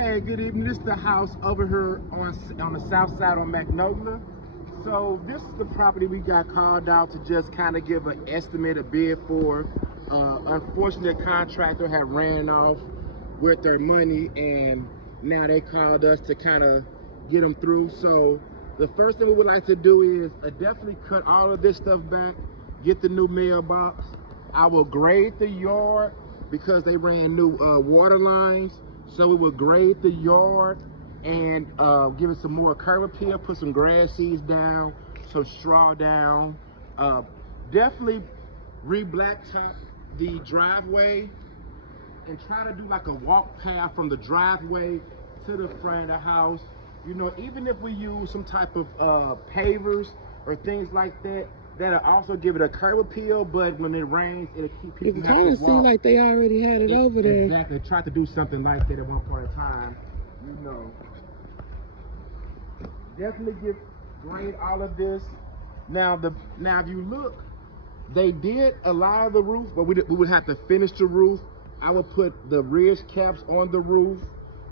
Hey, good evening. This is the house over here on the south side on Magnolia. So this is the property we got called out to just kind of give an estimate, a bid for. Unfortunately, the contractor had ran off with their money, and now they called us to kind of get them through. So the first thing we would like to do is definitely cut all of this stuff back, get the new mailbox. I will grade the yard because they ran new water lines. So we will grade the yard and give it some more curb appeal, put some grass seeds down, some straw down. Definitely re-blacktop the driveway and try to do like a walk path from the driveway to the front of the house. You know, even if we use some type of pavers or things like that, that'll also give it a curb appeal, but when it rains, it'll keep people. You can kind of see like they already had it over there. Exactly. Tried to do something like that at one point in time. You know, definitely grade all of this. Now if you look, they did allow the roof, but we would have to finish the roof. I would put the ridge caps on the roof.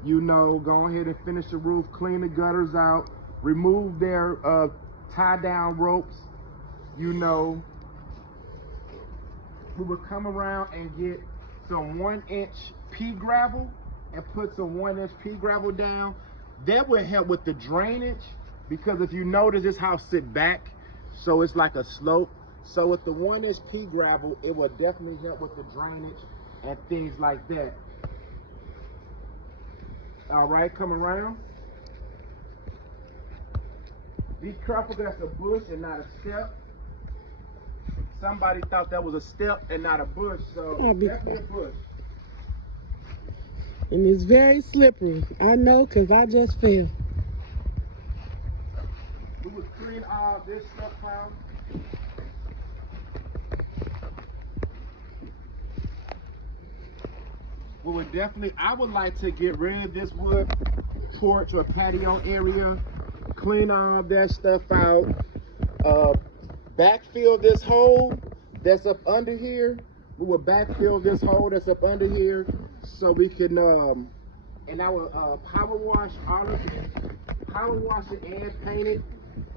You know, go ahead and finish the roof, clean the gutters out, remove their tie down ropes. You know, we would come around and get some 1-inch pea gravel and put some 1-inch pea gravel down. That would help with the drainage, because if you notice, this house sit back, so it's like a slope. So with the 1-inch pea gravel, it will definitely help with the drainage and things like that. All right, come around. Be careful, that's a bush and not a step. Somebody thought that was a step and not a bush, so definitely a bush. And it's very slippery. I know, because I just fell. We would clean all this stuff out. We would definitely, I would like to get rid of this wood porch or patio area, clean all that stuff out, backfill this hole that's up under here. We will backfill this hole that's up under here so we can, and I will power wash all of it, power wash it and paint it.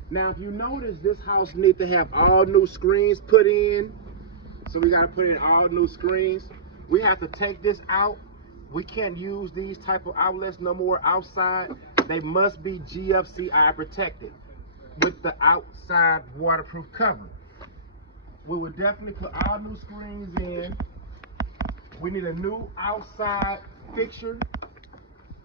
Now, if you notice, this house needs to have all new screens put in. So we got to put in all new screens. We have to take this out. We can't use these type of outlets no more outside. They must be GFCI protected with the outside waterproof cover. We would definitely put all new screens in. We need a new outside fixture.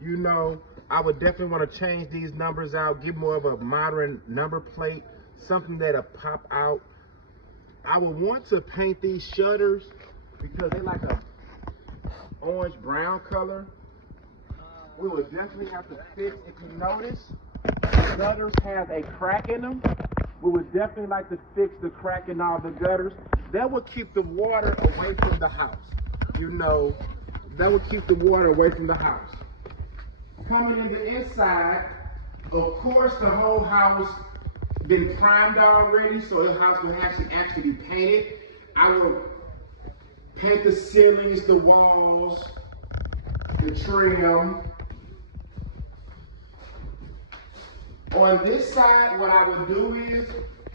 You know, I would definitely want to change these numbers out, give more of a modern number plate, something that'll pop out. I would want to paint these shutters because they like a orange brown color. We would definitely have to fix, if you notice, the gutters have a crack in them. We would definitely like to fix the crack in all the gutters. That would keep the water away from the house. You know, that would keep the water away from the house. Coming in the inside, of course, the whole house been primed already, so the house will actually be painted. I will paint the ceilings, the walls, the trim. On this side, what I would do is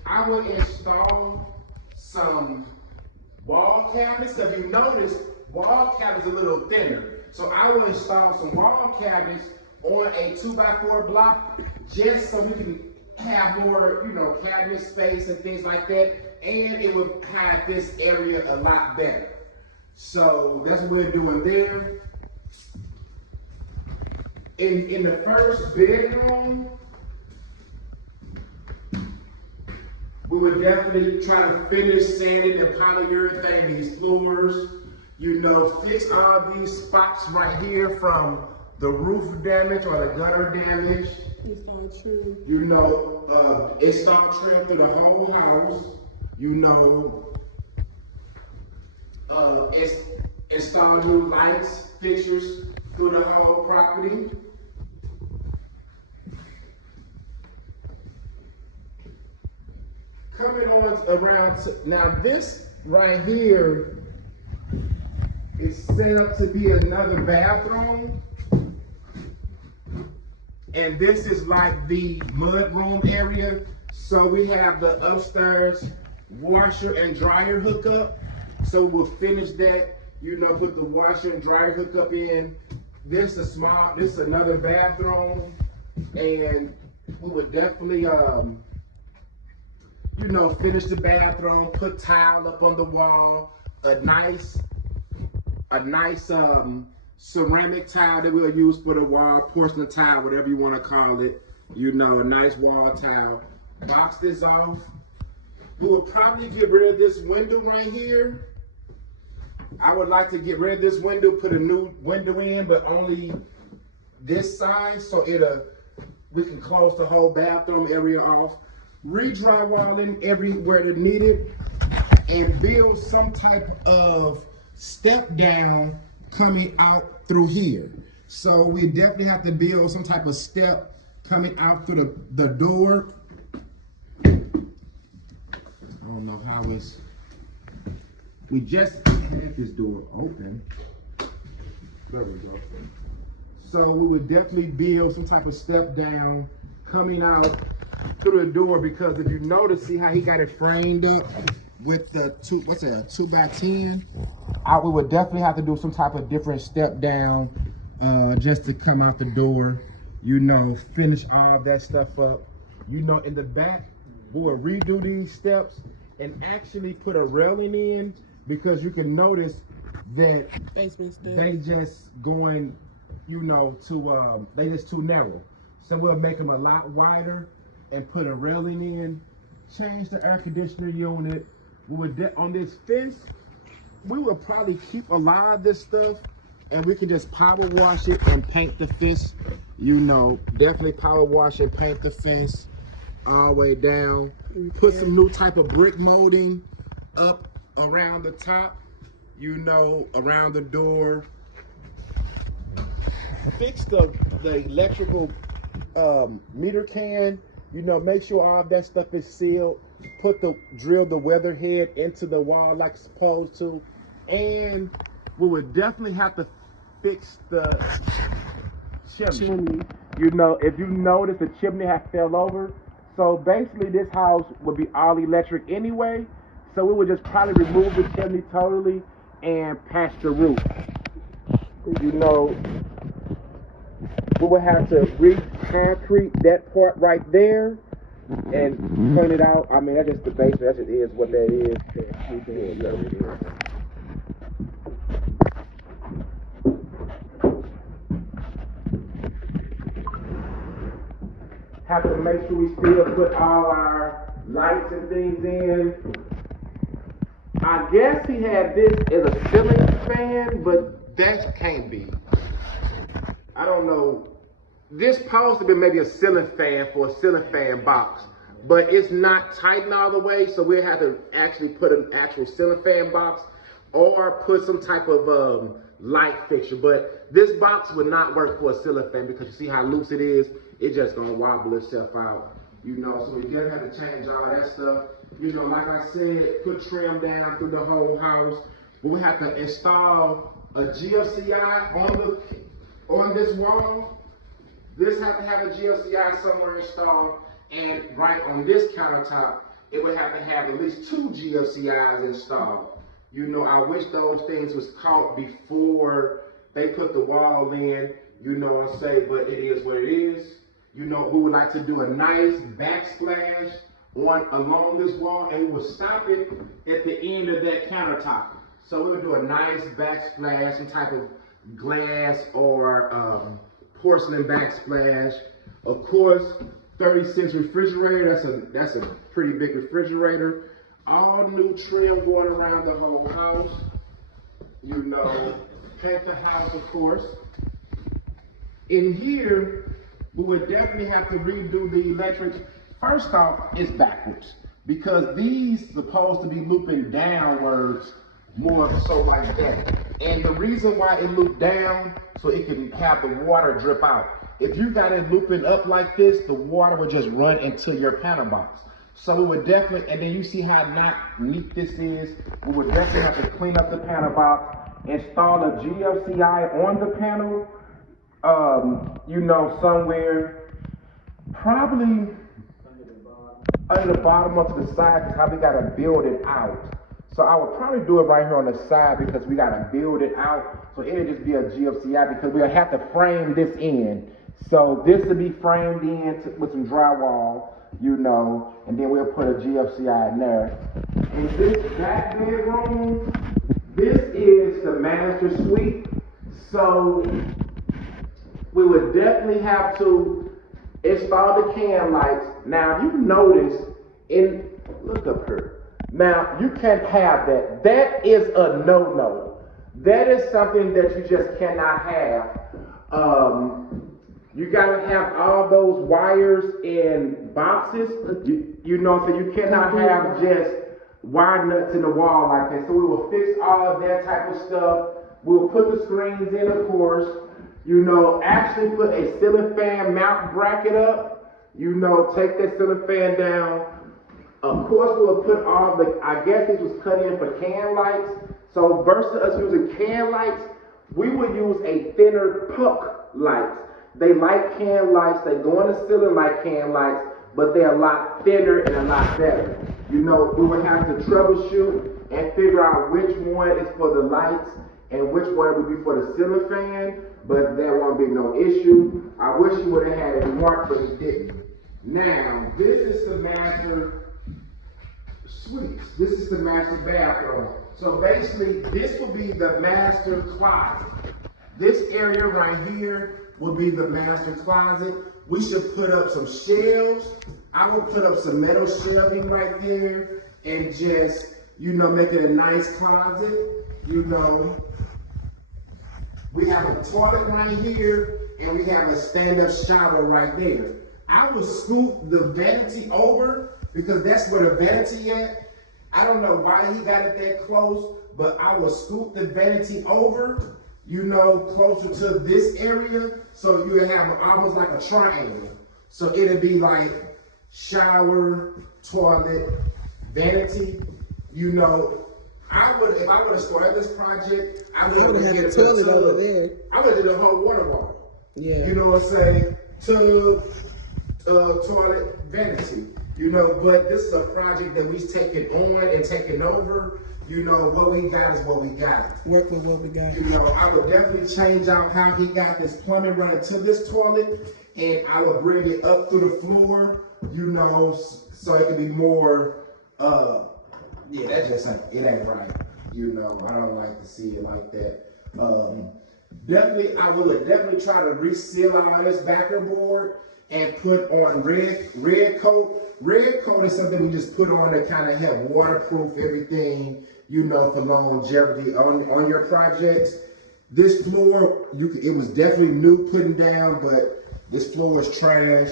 I would install some wall cabinets. If you notice, wall cabinets are a little thinner. So I will install some wall cabinets on a 2x4 block just so we can have more, you know, cabinet space and things like that. And it would hide this area a lot better. So that's what we're doing there. In the first bedroom, we would definitely try to finish sanding and polyurethane these floors. You know, fix all these spots right here from the roof damage or the gutter damage. Install trim. You know, install trim through the whole house. You know, install new lights, fixtures through the whole property. Coming on around, now this right here is set up to be another bathroom. And this is like the mud room area. So we have the upstairs washer and dryer hookup. So we'll finish that, you know, put the washer and dryer hookup in. This is another bathroom. And we would definitely, you know, finish the bathroom, put tile up on the wall, a nice ceramic tile that we'll use for the wall, porcelain tile, whatever you want to call it. You know, a nice wall tile. Box this off. We will probably get rid of this window right here. I would like to get rid of this window, put a new window in, but only this side, so we can close the whole bathroom area off. Re-drywalling everywhere that needed, and build some type of step down coming out through here. So we definitely have to build some type of step coming out through the door. I don't know how we just had this door open. There we go. So we would definitely build some type of step down coming out through the door, because if you notice, see how he got it framed up with the 2x10? We would definitely have to do some type of different step down just to come out the door, you know, finish all that stuff up. You know, in the back, we will redo these steps and actually put a railing in, because you can notice that Basement steps. they just going, you know, they just too narrow. So we'll make them a lot wider and put a railing in, change the air conditioner unit. We would on this fence, we will probably keep a lot of this stuff, and we can just power wash it and paint the fence. You know, definitely power wash and paint the fence all the way down. Put some new type of brick molding up around the top, you know, around the door. Fix the electrical meter can, you know, make sure all of that stuff is sealed. Drill the weather head into the wall like it's supposed to. And we would definitely have to fix the chimney. You know, if you notice, the chimney has fell over. So basically this house would be all electric anyway. So we would just probably remove the chimney totally and patch the roof. You know, we would have to re-concrete that part right there and clean it out. I mean, that's just the basement. That just is what that is. Have to make sure we still put all our lights and things in. I guess he had this as a ceiling fan, but that can't be. I don't know. This supposed to be maybe a ceiling fan for a ceiling fan box, but it's not tightened all the way, so we'll have to actually put an actual ceiling fan box or put some type of light fixture. But this box would not work for a ceiling fan, because you see how loose it is. It's just gonna wobble itself out, you know. So we definitely have to change all that stuff. You know, like I said, put trim down through the whole house. But we have to install a GFCI on this wall. This has to have a GFCI somewhere installed, and right on this countertop, it would have to have at least 2 GFCIs installed. You know, I wish those things was caught before they put the wall in, you know what I'm saying, but it is what it is. You know, we would like to do a nice backsplash along this wall, and we will stop it at the end of that countertop. So we would do a nice backsplash, some type of glass or porcelain backsplash. Of course, 36 refrigerator. That's a pretty big refrigerator. All new trim going around the whole house. You know, paint the house, of course. In here, we would definitely have to redo the electric. First off, it's backwards, because these supposed to be looping downwards, more so like that. And the reason why it looped down, so it can have the water drip out. If you got it looping up like this, the water would just run into your panel box. So we would definitely, and then you see how not neat this is, we would definitely have to clean up the panel box, install a GFCI on the panel, you know, somewhere, Probably under the bottom or to the side, because how we gotta build it out. So I would probably do it right here on the side because we gotta build it out. So it'll just be a GFCI because we'll have to frame this in. So this will be framed in with some drywall, you know, and then we'll put a GFCI in there. And this back bedroom, this is the master suite. So we would definitely have to install the can lights. Now you notice look up here. Now you can't have that. That is a no-no. That is something that you just cannot have. You gotta have all those wires in boxes. You know, so you cannot have just wire nuts in the wall like that. So we will fix all of that type of stuff. We'll put the screens in, of course. You know, actually put a ceiling fan mount bracket up. You know, take that ceiling fan down. Of course, we'll put all the, I guess this was cut in for can lights. So versus us using can lights, we would use a thinner puck light. They like can lights, they go in the ceiling like can lights, but they're a lot thinner and a lot better. You know, we would have to troubleshoot and figure out which one is for the lights and which one would be for the ceiling fan, but there won't be no issue. I wish you would have had it marked, but it didn't. Now, this is the master suites. This is the master bathroom. So basically, this will be the master closet. This area right here will be the master closet. We should put up some shelves. I will put up some metal shelving right there and just, you know, make it a nice closet. You know, we have a toilet right here and we have a stand-up shower right there. I would scoop the vanity over because that's where the vanity at. I don't know why he got it that close, but I will scoop the vanity over, you know, closer to this area, so you have almost like a triangle. So it'll be like shower, toilet, vanity. You know, I would, if I would have started this project, I would have had a toilet over there. I would have did a whole water wall. Yeah. You know what I'm saying? Toilet, vanity. You know, but this is a project that we've taken on and taken over. You know, what we got is what we got. Work with what we got. You know, I would definitely change out how he got this plumbing running to this toilet, and I would bring it up through the floor, you know, so it can be more, yeah, that just ain't, it ain't right. You know, I don't like to see it like that. Definitely, I would definitely try to reseal all this backer board and put on red coat. Red coat is something we just put on to kind of help waterproof everything, you know, for longevity on your projects. This floor, it was definitely new putting down, but this floor is trash.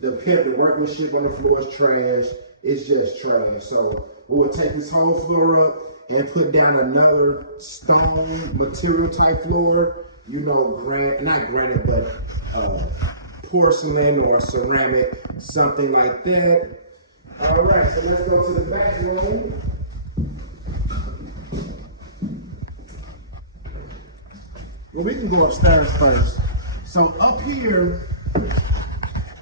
The workmanship on the floor is trash. It's just trash. So we will take this whole floor up and put down another stone material type floor, you know, not granite, but porcelain or ceramic, something like that. All right, so let's go to the back room. Well, we can go upstairs first. So up here,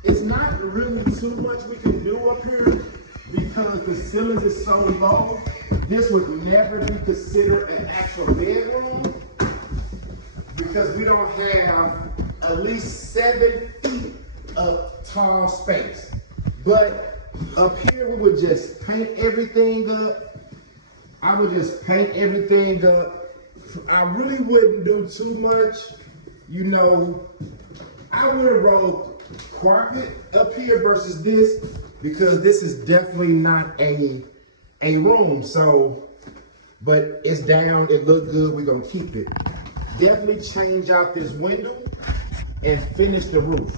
it's not really too much we can do up here because the ceilings is so low. This would never be considered an actual bedroom because we don't have at least 7 feet of tall space. But up here, we would just paint everything up. I would just paint everything up. I really wouldn't do too much. You know, I would have rolled carpet up here versus this because this is definitely not a room. So, but it's down, it looked good, we're gonna keep it. Definitely change out this window and finish the roof.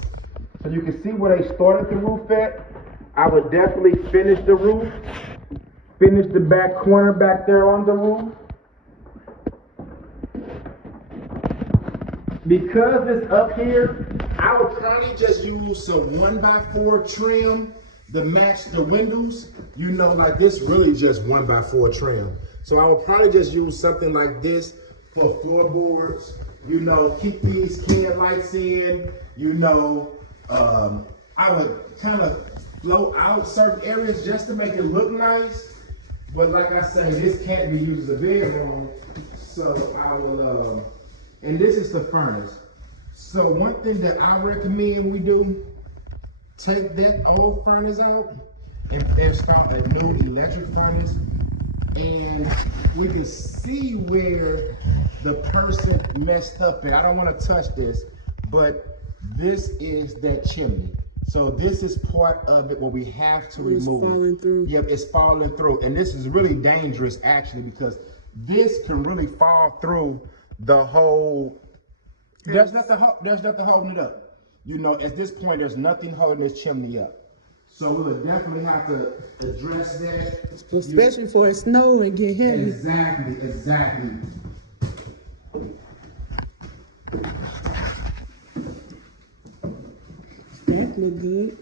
So you can see where they started the roof at. I would definitely finish the roof. Finish the back corner back there on the roof. Because it's up here, I would probably just use some 1x4 trim to match the windows. You know, like this really just 1x4 trim. So I would probably just use something like this for floorboards. You know, keep these can lights in, you know, I would kind of flow out certain areas just to make it look nice. But like I said, this can't be used as a bedroom. So I will, and this is the furnace. So one thing that I recommend we do, take that old furnace out and install a new electric furnace. And we can see where the person messed up at. I don't want to touch this, but this is that chimney. So this is part of it where we have to remove. It's falling through. Yep, it's falling through. And this is really dangerous actually, because this can really fall through the whole, there's nothing holding it up. You know, at this point, there's nothing holding this chimney up. So we would definitely have to address that. Especially for it snow and get heavy. Exactly. That look good.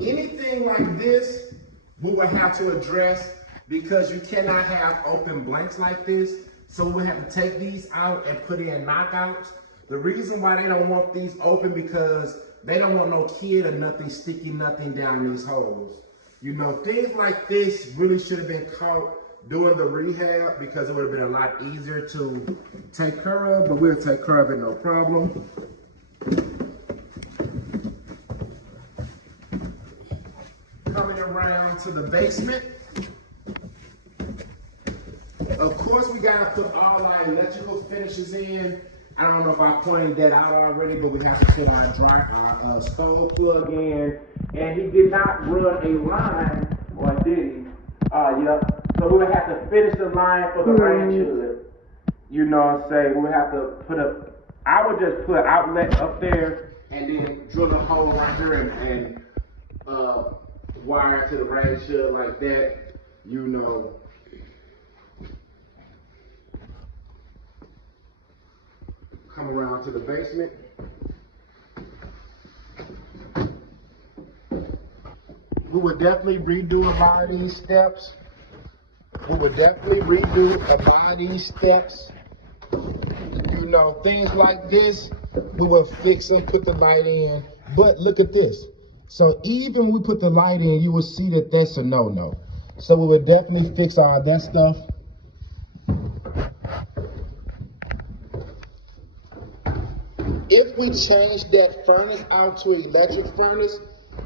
Anything like this, we would have to address, because you cannot have open blanks like this. So we have to take these out and put in knockouts. The reason why they don't want these open, because they don't want no kid or nothing sticking nothing down these holes. You know, things like this really should have been caught during the rehab, because it would have been a lot easier to take care of, but we'll take care of it, no problem. Coming around to the basement. Of course, we gotta put all our electrical finishes in. I don't know if I pointed that out already, but we have to put our stove plug in. And he did not run a line, or did he? Yep. So we would have to finish the line for the ranch hood. You know what I'm saying? We would have to I would just put outlet up there and then drill a hole right here and wire it to the ranch hood like that. You know. Come around to the basement. We would definitely redo a lot of these steps. You know, things like this, we will fix them, put the light in. But look at this. So even when we put the light in, you will see that that's a no-no. So we would definitely fix all that stuff. If we change that furnace out to an electric furnace,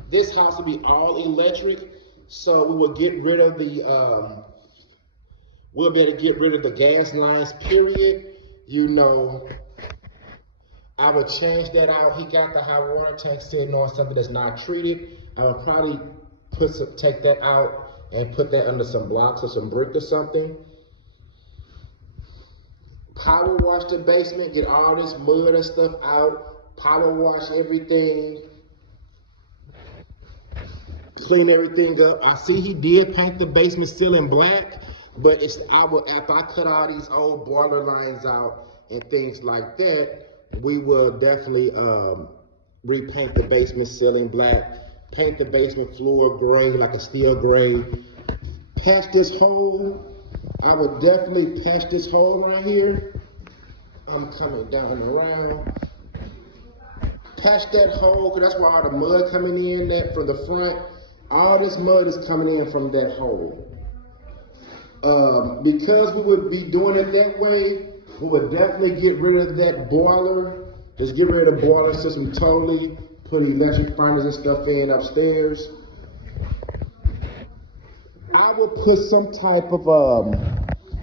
this house will be all electric. So we will get rid of the, we'll be able to get rid of the gas lines, period. You know, I would change that out. He got the hot water tank sitting on something that's not treated. I would probably take that out and put that under some blocks or some brick or something. Power wash the basement, get all this mud and stuff out, power wash everything, clean everything up. I see he did paint the basement ceiling black, but after I cut all these old boiler lines out and things like that, we will definitely repaint the basement ceiling black, paint the basement floor gray, like a steel gray, patch this hole. I would definitely patch this hole right here. I'm coming down and around. Patch that hole, because that's where all the mud coming in from the front. All this mud is coming in from that hole. Because we would be doing it that way, we would definitely get rid of that boiler. Just get rid of the boiler system totally. Put electric furnace and stuff in upstairs. I would put some type of,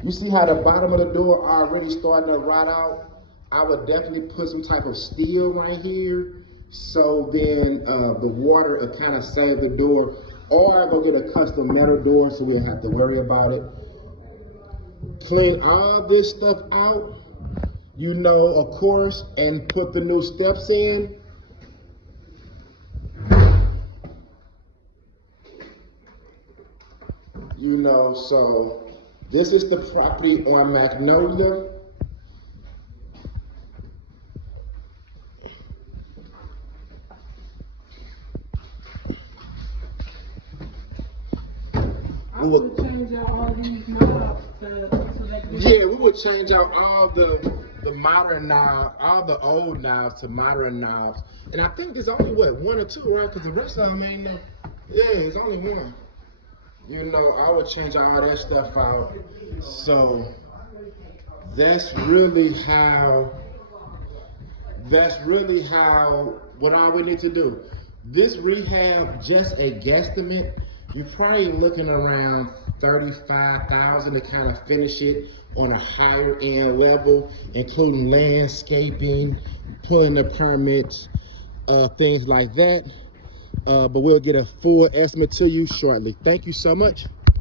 you see how the bottom of the door already starting to rot out? I would definitely put some type of steel right here. So then the water will kind of save the door. Or I go get a custom metal door so we don't have to worry about it. Clean all this stuff out, you know, of course, and put the new steps in. You know, so this is the property on Magnolia. I would change out all these knobs so they can... Yeah, we would change out all the the modern knob, all the old knobs to modern knobs. And I think there's only what, one or two, right? Because the rest of them ain't no. Yeah, it's only one. You know, I would change all that stuff out. So that's really how. That's really how. What all we need to do. This rehab, just a guesstimate. You're probably looking around 35,000 to kind of finish it on a higher end level, including landscaping, pulling the permits, things like that. But we'll get a full estimate to you shortly. Thank you so much.